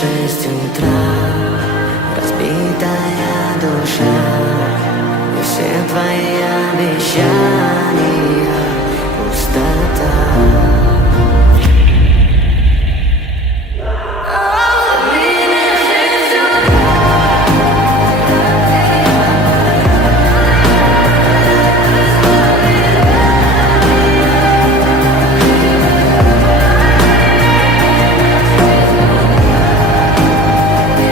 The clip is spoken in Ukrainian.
6 утра, разбитая душа, и все твои обещания